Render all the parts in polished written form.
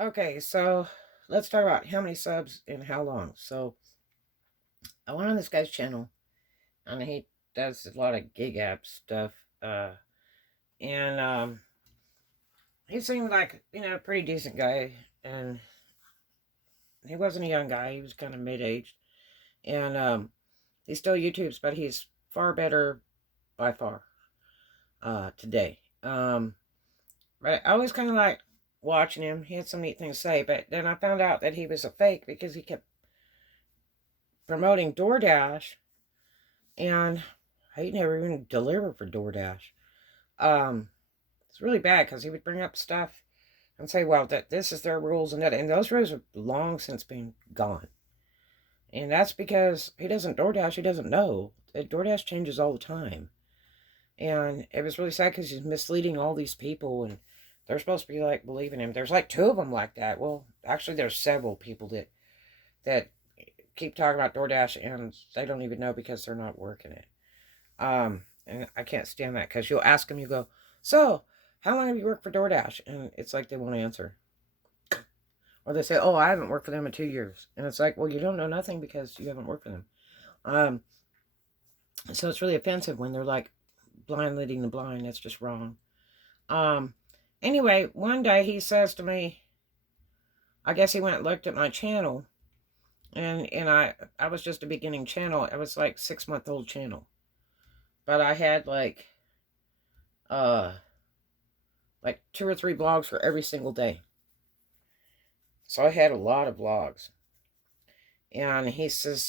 Okay, so let's talk about how many subs and how long. So I went on this guy's channel, and he does a lot of gig app stuff. And he seemed like a pretty decent guy, and he wasn't a young guy. He was kind of mid aged, and he still YouTubes, but he's far better by far today. But I always kind of like watching him. He had some neat things to say, but then I found out that he was a fake because he kept promoting DoorDash, and he never even delivered for DoorDash. It's really bad because he would bring up stuff and say, "Well, that this is their rules and that," and those rules have long since been gone. And that's because he doesn't DoorDash. He doesn't know that DoorDash changes all the time. And it was really sad because he's misleading all these people, and they're supposed to be like believing him. There's like two of them like that. Well, actually, there's several people that keep talking about DoorDash and they don't even know because they're not working it. And I can't stand that because you'll ask them, you go, "So, how long have you worked for DoorDash?" And it's like they won't answer. Or they say, "Oh, I haven't worked for them in 2 years." And it's like, well, you don't know nothing because you haven't worked for them. Um, so it's really offensive when they're like blind leading the blind. That's just wrong. Um, anyway, one day he says to me, I guess he went and looked at my channel, and I was just a beginning channel. I was like 6-month old channel. But I had uh like 2 or 3 blogs for every single day. So I had a lot of blogs. And he says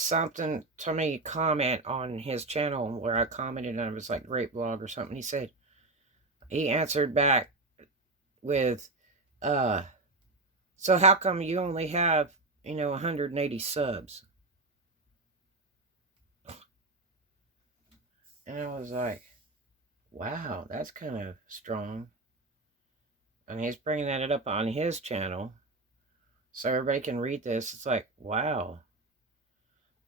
something to me, comment on his channel where I commented and it was like great blog or something. He answered back with, so how come you only have, 180 subs? And I was like, wow, that's kind of strong. And he's bringing that up on his channel so everybody can read this. It's like, wow.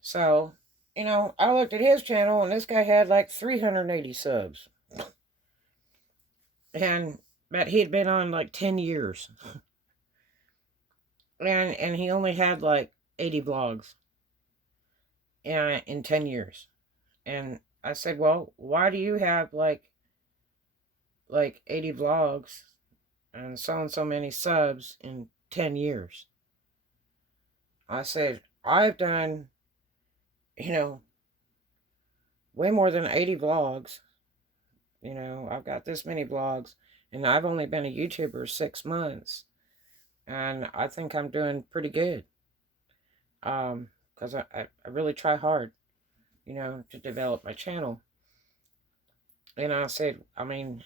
So, I looked at his channel and this guy had like 380 subs. And but he'd been on like 10 years. And he only had like 80 vlogs in 10 years. And I said, "Well, why do you have like 80 vlogs and so many subs in 10 years?" I said, "I've done, you know, way more than 80 vlogs. I've got this many vlogs, and I've only been a YouTuber 6 months, and I think I'm doing pretty good. Because I really try hard, to develop my channel." And I said, I mean,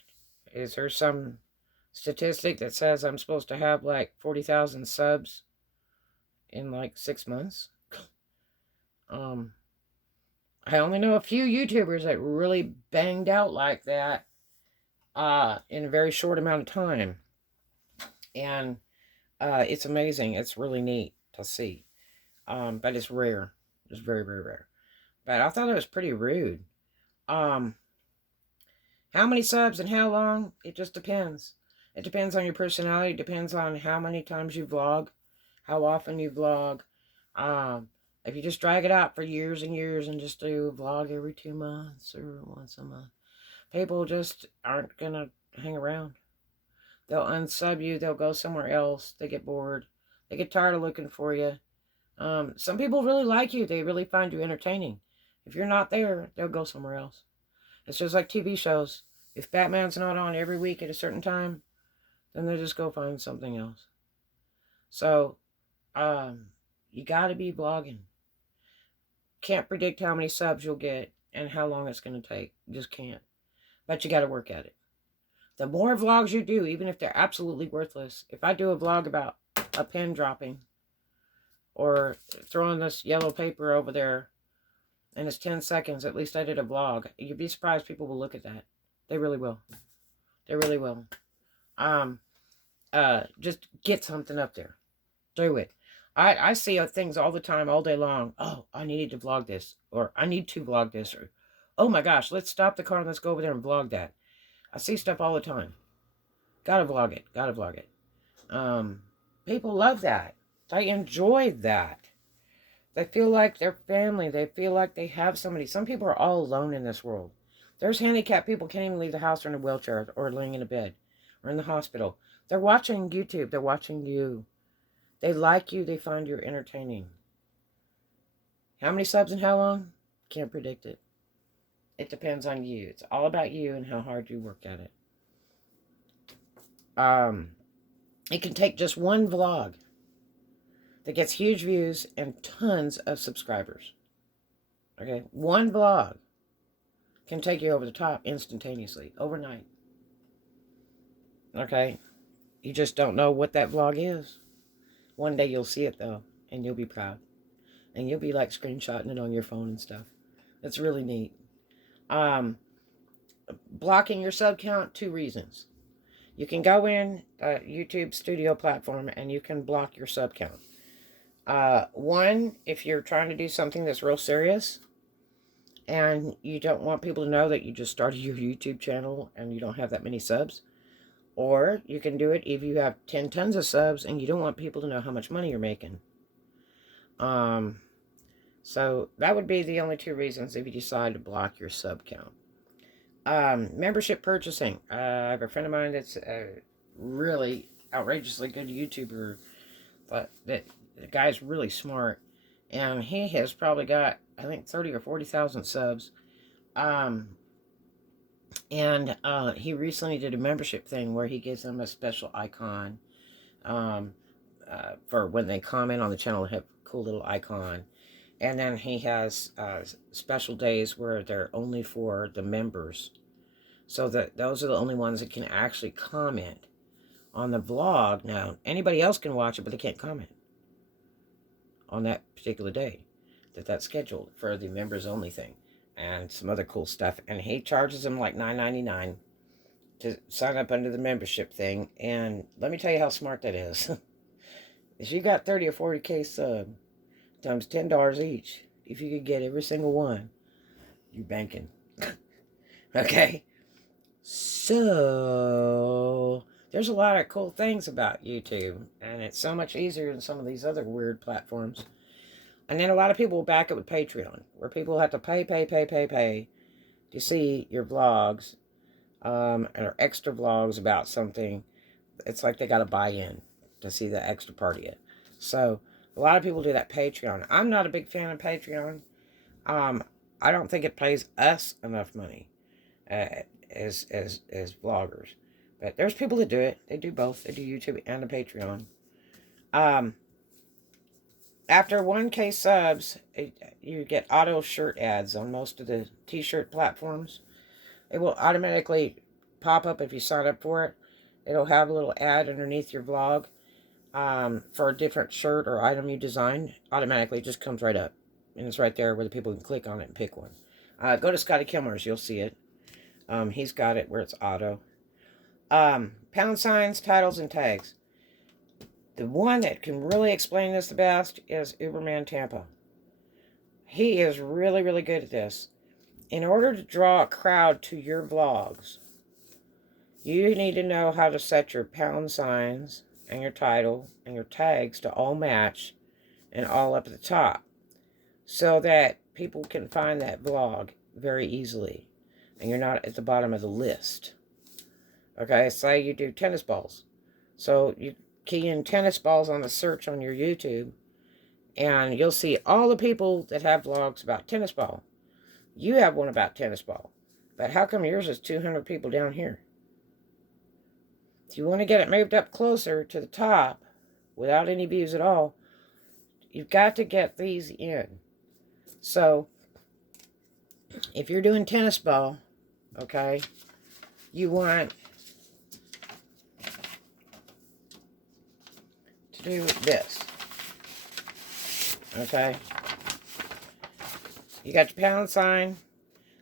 is there some statistic that says I'm supposed to have like 40,000 subs in like 6 months? Um, I only know a few YouTubers that really banged out like that in a very short amount of time. And it's amazing. It's really neat to see. But it's rare. It's very, very rare. But I thought it was pretty rude. Um, how many subs and how long? It just depends. It depends on your personality. It depends on how many times you vlog, how often you vlog. If you just drag it out for years and years and just do a vlog every 2 months or once a month, people just aren't going to hang around. They'll unsub you. They'll go somewhere else. They get bored. They get tired of looking for you. Some people really like you. They really find you entertaining. If you're not there, they'll go somewhere else. It's just like TV shows. If Batman's not on every week at a certain time, then they'll just go find something else. So, you gotta be vlogging. Can't predict how many subs you'll get and how long it's gonna take. You just can't. But you gotta work at it. The more vlogs you do, even if they're absolutely worthless. If I do a vlog about a pen dropping or throwing this yellow paper over there and it's 10 seconds, at least I did a vlog. You'd be surprised people will look at that. They really will. They really will. Just get something up there. Do it. I see things all the time, all day long. Oh, I needed to vlog this. Or I need to vlog this. Or, oh my gosh, let's stop the car and let's go over there and vlog that. I see stuff all the time. Gotta vlog it. Gotta vlog it. People love that. They enjoy that. They feel like they're family. They feel like they have somebody. Some people are all alone in this world. There's handicapped people can't even leave the house or in a wheelchair or laying in a bed or in the hospital. They're watching YouTube. They're watching you. They like you. They find you entertaining. How many subs and how long? Can't predict it. It depends on you. It's all about you and how hard you work at it. It can take just one vlog that gets huge views and tons of subscribers. Okay? One vlog can take you over the top instantaneously, overnight. Okay? You just don't know what that vlog is. One day you'll see it, though, and you'll be proud. And you'll be, like, screenshotting it on your phone and stuff. It's really neat. Blocking your sub count, 2 reasons. You can go in YouTube Studio platform and you can block your sub count. One, if you're trying to do something that's real serious and you don't want people to know that you just started your YouTube channel and you don't have that many subs. Or you can do it if you have 10 tons of subs and you don't want people to know how much money you're making. So that would be the only 2 reasons if you decide to block your sub count. Membership purchasing. I have a friend of mine that's a really outrageously good YouTuber, but the guy's really smart, and he has probably got, I think, 30 or 40,000 subs. He recently did a membership thing where he gives them a special icon, for when they comment on the channel, have a cool little icon. And then he has special days where they're only for the members. So that those are the only ones that can actually comment on the vlog. Now, anybody else can watch it, but they can't comment on that particular day that's scheduled for the members only thing. And some other cool stuff. And he charges them like $9.99 to sign up under the membership thing. And let me tell you how smart that is. If you got 30 or 40K sub, times $10 each, if you could get every single one, you're banking. Okay? So, there's a lot of cool things about YouTube, and it's so much easier than some of these other weird platforms. And then a lot of people will back it with Patreon, where people have to pay to see your vlogs, or extra vlogs about something. It's like they got to buy in to see the extra part of it. So, a lot of people do that Patreon. I'm not a big fan of Patreon. I don't think it pays us enough money as vloggers. But there's people that do it. They do both. They do YouTube and a Patreon. After 1K subs, you get auto shirt ads on most of the t-shirt platforms. It will automatically pop up if you sign up for it. It'll have a little ad underneath your vlog. For a different shirt or item you designed, automatically it just comes right up. And it's right there where the people can click on it and pick one. Go to Scotty Kilmer's, you'll see it. He's got it where it's auto. Pound signs, titles, and tags. The one that can really explain this the best is Uberman Tampa. He is really, really good at this. In order to draw a crowd to your vlogs, you need to know how to set your pound signs and your title and your tags to all match and all up at the top, so that people can find that vlog very easily and you're not at the bottom of the list. Okay, say you do tennis balls. So you key in tennis balls on the search on your YouTube and you'll see all the people that have vlogs about tennis ball. You have one about tennis ball, but how come yours is 200 people down here? If you want to get it moved up closer to the top without any views at all, you've got to get these in. So, if you're doing tennis ball, okay, you want to do this. Okay? You got your pound sign.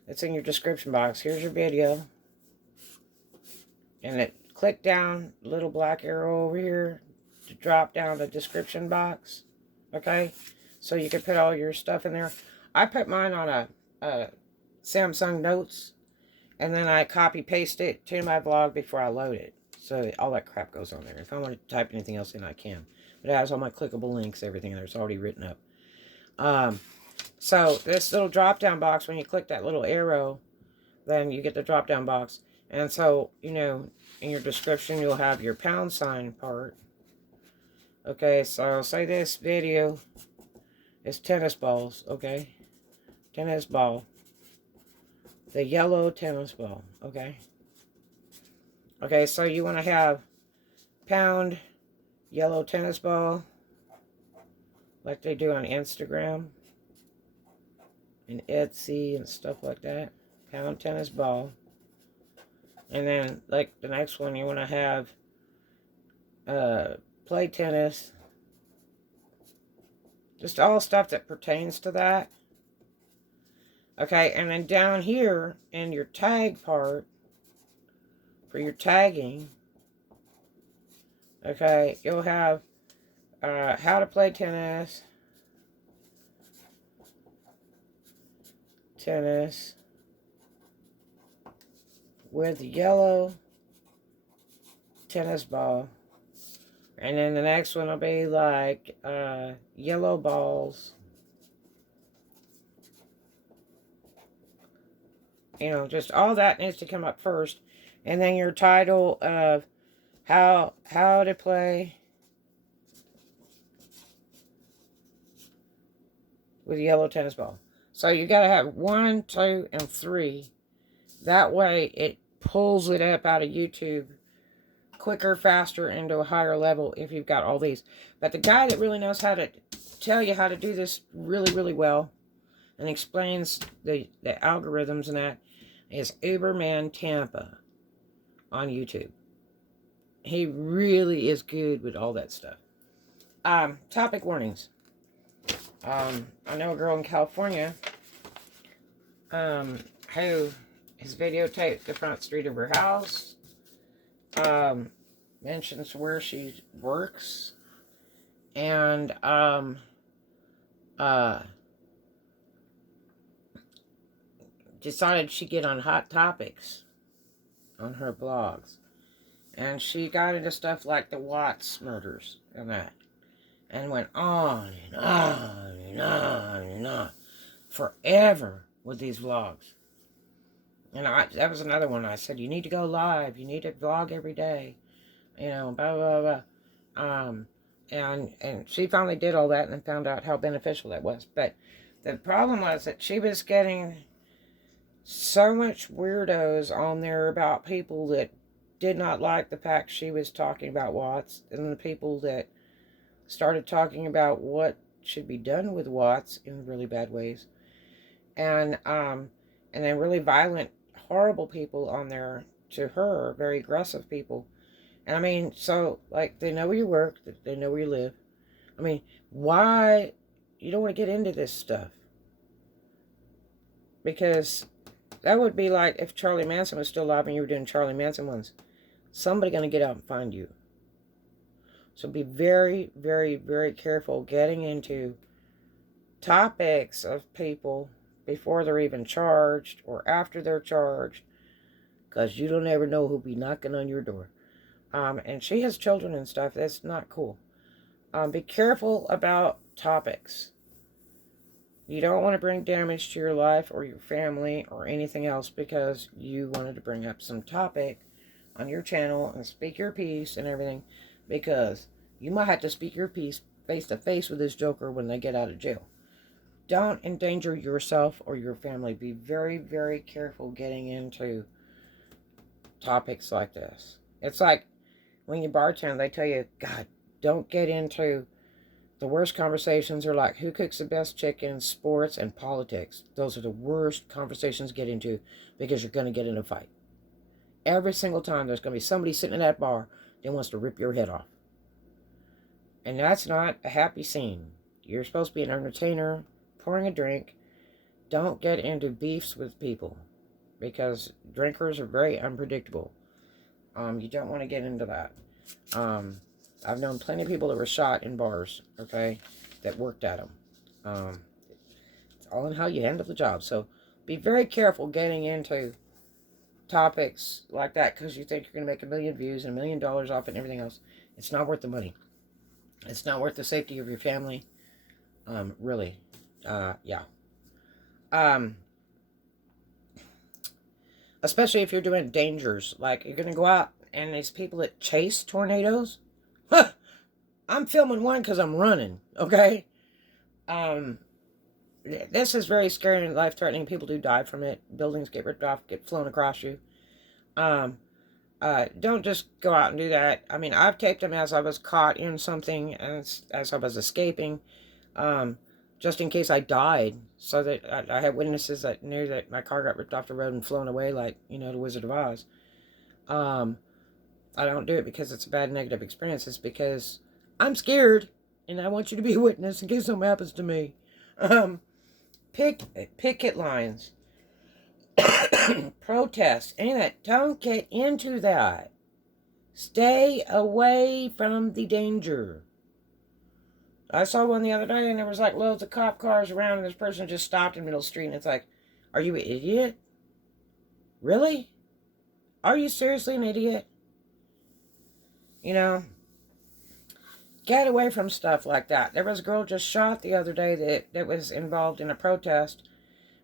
That's in your description box. Here's your video. And it click down, little black arrow over here to drop down the description box. Okay? So you can put all your stuff in there. I put mine on a Samsung Notes. And then I copy paste it to my vlog before I load it. So all that crap goes on there. If I want to type anything else in, I can. But it has all my clickable links, everything there. It's already written up. So this little drop-down box, when you click that little arrow, then you get the drop-down box. And so, you know, in your description, you'll have your pound sign part. Okay, so say this video is tennis balls, okay? Tennis ball. The yellow tennis ball, okay? Okay, so you want to have pound yellow tennis ball, like they do on Instagram and Etsy and stuff like that. Pound tennis ball. And then, like, the next one, you want to have play tennis. Just all stuff that pertains to that. Okay, and then down here in your tag part, for your tagging, okay, you'll have how to play tennis, with yellow tennis ball. And then the next one will be like yellow balls. You know, just all that needs to come up first. And then your title of how to play with yellow tennis ball. So you got to have 1, 2, and 3. That way it pulls it up out of YouTube quicker, faster, into a higher level if you've got all these. But the guy that really knows how to tell you how to do this really, really well and explains the algorithms and that is Uberman Tampa on YouTube. He really is good with all that stuff. Topic warnings. I know a girl in California who has videotaped the front street of her house, mentions where she works, and decided she'd get on Hot Topics on her blogs. And she got into stuff like the Watts murders and that. And went on and on and on and on. Forever with these vlogs. And that was another one. I said, you need to go live. You need to vlog every day. You know, blah, blah, blah. And she finally did all that and found out how beneficial that was. But the problem was that she was getting so much weirdos on there about people that did not like the fact she was talking about Watts, and the people that started talking about what should be done with Watts in really bad ways, and then really violent, horrible people on there to her, very aggressive people. And I mean, so like they know where you work, they know where you live. I mean, why you don't want to get into this stuff? Because that would be like if Charlie Manson was still alive and you were doing Charlie Manson ones. Somebody going to get out and find you. So be very, very, very careful getting into topics of people before they're even charged or after they're charged, because you don't ever know who'll be knocking on your door. And she has children and stuff. That's not cool. Be careful about topics. You don't want to bring damage to your life or your family or anything else because you wanted to bring up some topic on your channel and speak your piece and everything, because you might have to speak your piece face to face with this joker when they get out of jail. Don't endanger yourself or your family. Be very, very careful getting into topics like this. It's like when you bartend, they tell you, God, don't get into the worst conversations are like who cooks the best chicken, sports, and politics. Those are the worst conversations to get into because you're going to get in a fight. Every single time there's going to be somebody sitting in that bar that wants to rip your head off. And that's not a happy scene. You're supposed to be an entertainer, pouring a drink. Don't get into beefs with people because drinkers are very unpredictable. You don't want to get into that. I've known plenty of people that were shot in bars, okay, that worked at them. It's all in how you handle the job. So be very careful getting into topics like that because you think you're going to make 1,000,000 views and $1,000,000 off it and everything else. It's not worth the money. It's not worth the safety of your family. Really. Yeah. Especially if you're doing dangers. Like, you're going to go out and these people that chase tornadoes. Huh, I'm filming one because I'm running. Okay? This is very scary and life-threatening. People do die from it. Buildings get ripped off, get flown across you. Don't just go out and do that. I mean, I've taped them as I was caught in something, and as I was escaping, just in case I died, so that I had witnesses that knew that my car got ripped off the road and flown away, like, you know, the Wizard of Oz. I don't do it because it's a bad negative experience. It's because I'm scared, and I want you to be a witness in case something happens to me. Picket lines. Protests. Any of that. Don't get into that. Stay away from the danger. I saw one the other day and there was like loads of cop cars around and this person just stopped in the middle of the street and it's like, are you an idiot? Really? Are you seriously an idiot? You know, get away from stuff like that. There was a girl just shot the other day that was involved in a protest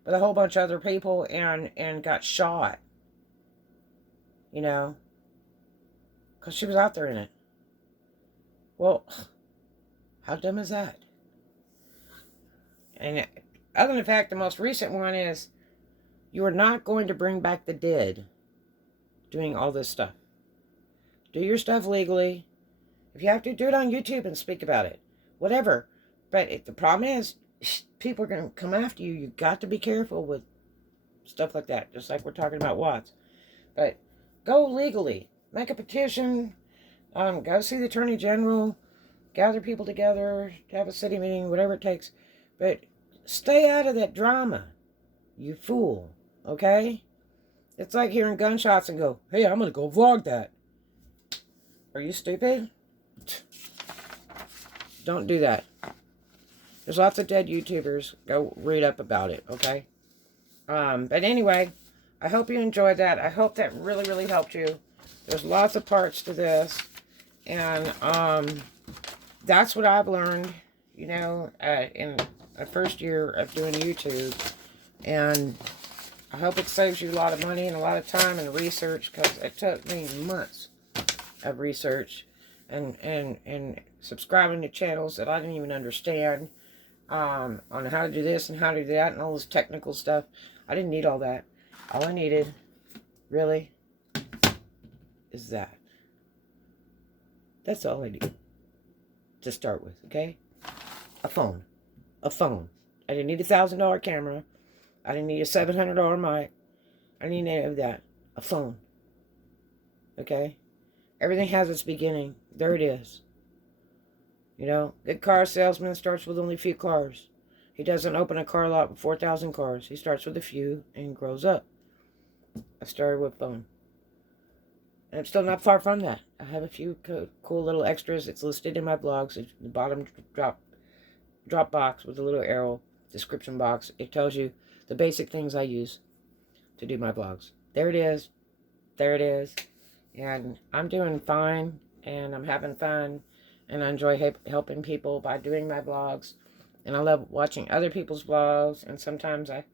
with a whole bunch of other people and got shot. You know, because she was out there in it. Well, how dumb is that? And other than the fact, the most recent one is, you are not going to bring back the dead doing all this stuff. Do your stuff legally. If you have to, do it on YouTube and speak about it. Whatever. But the problem is, people are going to come after you. You've got to be careful with stuff like that. Just like we're talking about Watts. But go legally. Make a petition. Go see the Attorney General. Gather people together. Have a city meeting. Whatever it takes. But stay out of that drama. You fool. Okay? It's like hearing gunshots and go, hey, I'm going to go vlog that. Are you stupid? Don't do that. There's lots of dead YouTubers. Go read up about it, okay? But anyway, I hope you enjoyed that. I hope that really, really helped you. There's lots of parts to this. And that's what I've learned, you know, in the first year of doing YouTube. And I hope it saves you a lot of money and a lot of time and research, because it took me months of research and subscribing to channels that I didn't even understand, on how to do this and how to do that and all this technical stuff. I didn't need all that. All I needed, really, is that. That's all I need to start with, okay? A phone. A phone. I didn't need a $1,000 camera. I didn't need a $700 mic. I didn't need any of that. A phone. Okay? Everything has its beginning. There it is. You know, good car salesman starts with only a few cars. He doesn't open a car lot with 4,000 cars. He starts with a few and grows up. I started with phone. And I'm still not far from that. I have a few cool little extras. It's listed in my blogs. It's the bottom drop box with a little arrow description box. It tells you the basic things I use to do my blogs. There it is. There it is. And I'm doing fine. And I'm having fun. And I enjoy helping people by doing my blogs. And I love watching other people's blogs. And sometimes I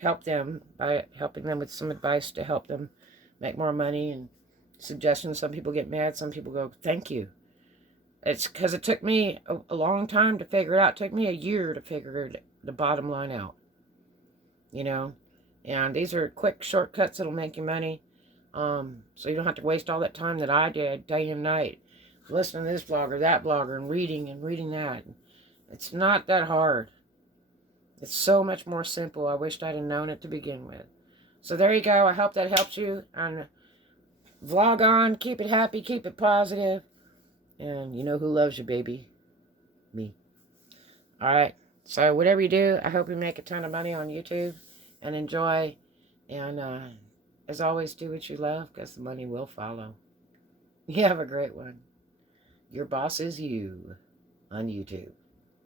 help them by helping them with some advice to help them make more money and suggestions. Some people get mad. Some people go, thank you. It's because it took me a long time to figure it out. It took me a year to figure the bottom line out. You know? And these are quick shortcuts that'll make you money. So you don't have to waste all that time that I did day and night listening to this blogger, that blogger, and reading that. It's not that hard. It's so much more simple. I wished I'd have known it to begin with. So there you go. I hope that helps you. And vlog on. Keep it happy. Keep it positive. And you know who loves you, baby? Me. Alright. So whatever you do, I hope you make a ton of money on YouTube. And enjoy. And as always, do what you love, because the money will follow. You have a great one. Your boss is you on YouTube.